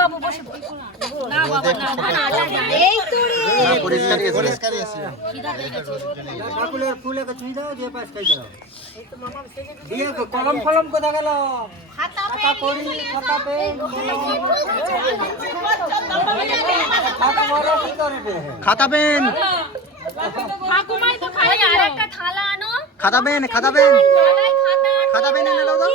বাবু বসে না বাবা না এই তো রে পরিষ্কারই আছে খিদা পেয়ে গেছে ঠাকুরের ফুলে কে ছুঁই দাও দিয়ে পাস খাই দাও দিয়ে কলম কলম কোথা গেল খাতা পড়ি খাতা পেন খাতা পেন ঠাকুমাই তো খাই আরেকটা থালা আনো খাতা পেন খাতা পেন এনে দাও তো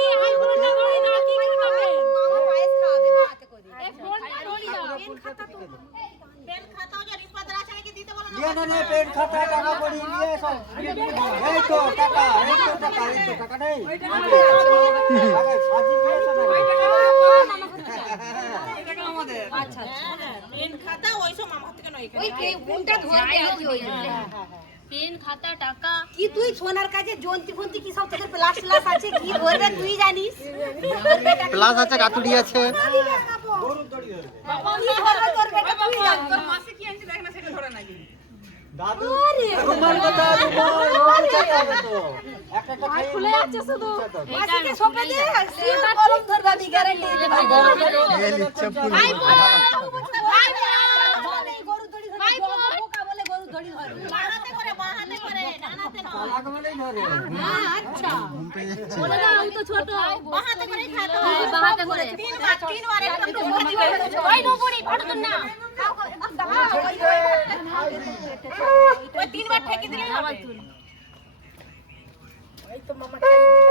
পেন খাতা টাকা পড়ি নিয়ে এসো এই তো টাকা নেই সাজি দিয়েছো আচ্ছা পেন খাতা ওইসব মামা থেকে নয় ওই কোনটা ধরতে হবে ওই পেন খাতা টাকা কি তুই সোনার কাছে জন্তি ফন্তি কি সব থেকে প্লাস প্লাস আছে কি ধরবে তুই জানিস প্লাস আছে কাতুড়ি আছে গরুর দড়ি ধরবে বাবা কি ধরবে তোর বেটা তুই জানিস তোর মাসি কি আনছে দেখ না সেটা ধরে নাকি দাদু তোমার কথা তো একটা খাই খুলে আছে শুধু মাসিকে সপে দে সিওর কলম ধরবে আমি গ্যারান্টি দিতে পারি এই লিচ্ছে ফুল ভাই গরু দড়ি ধরে বোকা বলে গরু দড়ি ধরে বাহাতে করে ডানাতে না চালাক বলেই ধরে আচ্ছা ঘুম পেয়ে যাচ্ছে বলে না আমি তো ছোট বাহাতে করে খাতো বাহাতে করে তিনবার একদম তো মুখে দিবে ওই নো পড়ি ফাটো না ওই তিনবার ঠেকি দিলে হবে এই তো মামা খাই দিল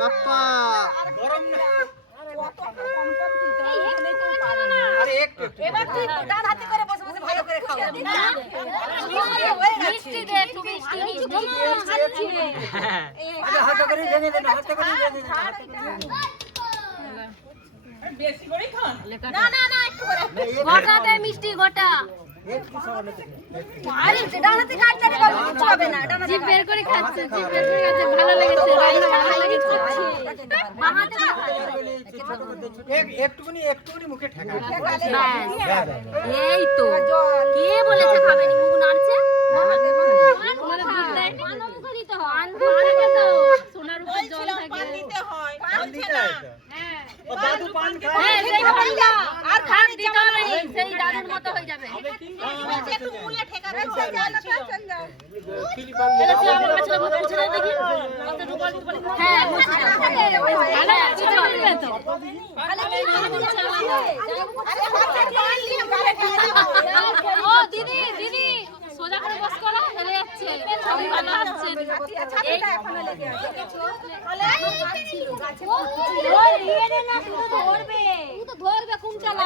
পাপ্পা গরম না আরে একটু এবার তুই ডান হাতে করে বসে বসে ভালো করে খাও মিষ্টি দে একটু মিষ্টি আরে হাতে করে ভেঙে দে হাতে করে ভেঙে দে বেশি করে খান না একটু করে গোটা দে মিষ্টি গোটা একটু সামনে থেকে আরে ডান হাতে কাটতে রে বাবু কিছু হবে না ডান হাতে বের করে খাচ্ছে ভালো লেগেছে রান্না ভালো লেগেছে বাহাতে একটুখানি মুখে ঠেকা এই তো কে বলেছে খাবেনি মুখ নাড়ছে সোনার উপর জল থাকে দিতে হয় দাদু পান খায় আর খান দিতে নাই সেই দাদুর মতো হয়ে যাবে একটু মুলে ঠেকাতে হয় আমার কাছে মুছে দেখি হ্যাঁ ও দিদি দিদি সোজা করে বস করো হেলে যাচ্ছে ছবি ভালো আসছে এইটা এখনো লেগে আছে ওই নিয়ে নে না তুই তো ধরবে কোন চালা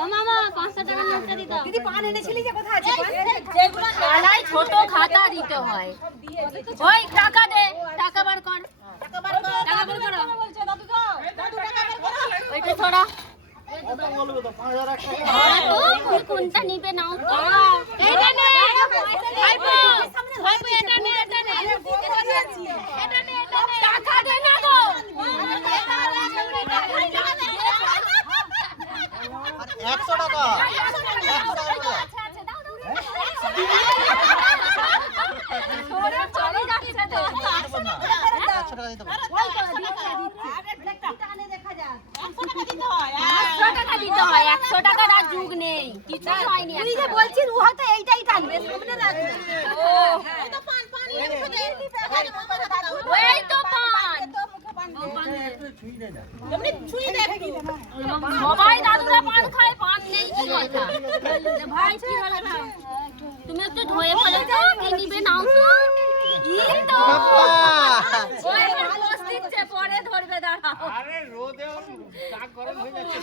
ও মামা 500 টাকা নোটটা দিতে দিদি পান এনেছিলি যে কোথায় আছে যেগুলো আলাই ছোট খাতা দিতে হয় ওই টাকা দে টাকা বার কর টাকা বার করো বলছে দাদু দাও দাদু টাকা বার করো ওইটা ছড়া কোনটা নিবে নাও তো এইটা নে ভাইপো এটা নে টাকা দে না গো 100 টাকা চলে যাচ্ছে তো 100 টাকা দিতে পারো 100 টাকার আর যুগ নেই কিছুই হয়নি তুই যে বলছিস ও হয়তো এইটাই টানবে সামনে রাখবে ও এই তো পান ওই তো পান এমনি ছুঁয়ে দে সবাই দাদুরা পান খায় পান নেই কি কথা ভাই কি হলো না তুমি একটু ধুয়ে ফেলো তো কি নিবে নাও তো এই তো ওই ভালো দিচ্ছে পরে ধরবে দাঁড়াও আরে রোদে ওর দাগ গরম হয়ে যাচ্ছে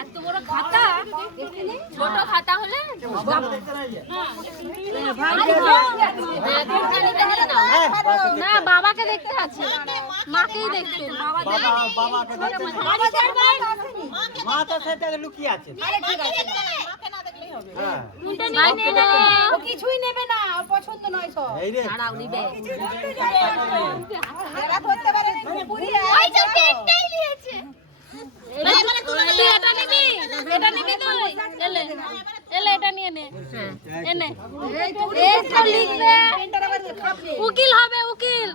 এত বড় খাতা ছোট খাতা হলে না বাবাকে দেখতে আছে মাকেই দেখতে মা তো সেটা লুকিয়ে আছে কিছুই নেবে না পছন্দ নয় সব এই রে দাঁড়াও নিবে তুই এটা নিবি তুই এলে এটা নিয়ে নে এনে এই তো লিখবে উকিল হবে উকিল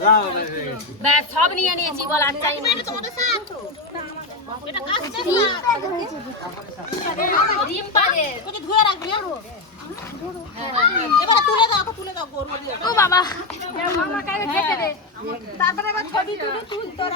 লাও ব্যাস সব নিয়ে নিয়েছি বলার চাই না রিম্পা দে ধুয়ে রাখবি এবারে তুলে দাও গরু ও বাবা মামা কাকে খেতে দে তারপরে এবার ছবি তুলে তুই তোরা